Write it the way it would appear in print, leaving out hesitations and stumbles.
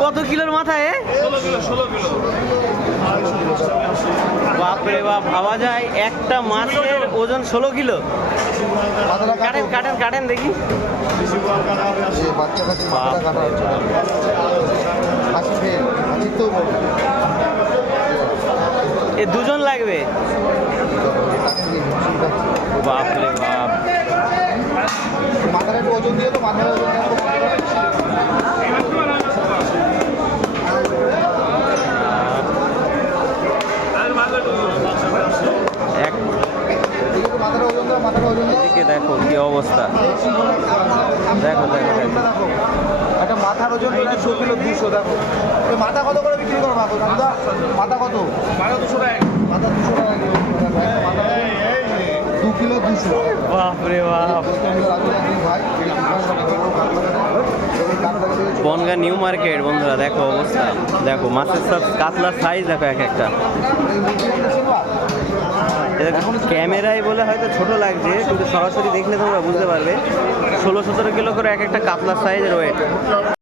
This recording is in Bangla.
কত কিলোর মাথা এ? 16 কিলো। বাপরে বাপ, ভাবা যায় একটা মাছের ওজন 16 কিলো। কাটেন কাটেন কাটেন দেখি। বাচ্চা কাছে মাথাটা কাটা হচ্ছে। হাসি ফেল, হাসি তো বলবো। এ দুজন লাগবে। বাপরে বাপ, মাথার একটু ওজন দিয়ে তো মাথার ওজন এক মাথার ওজন দেওয়া মাথার ওজন দেওয়া দিকে দেখো কি অবস্থা। দেখো দেখো দেখো, একটা মাথার ওজন 200 কিলো 200 দেখো। এই মাথা কত করে বিক্রি করো বাবু? মাথা কত? মাথা 200 টাকা। মাথা 200 টাকা কিলো। মাথা 2 কিলো 200। বাপরে বাপ। বনগাঁ নিউ মার্কেট বন্ধুরা, দেখো অবস্থা, দেখো মাছের সব কাতলার সাইজ দেখো এক একটা। এটা ক্যামেরায় বলে হয়তো ছোট লাগছে, কিন্তু সরাসরি দেখলে তোমরা বুঝতে পারবে 16-17 কিলো করে এক একটা কাতলার সাইজের ওয়েট।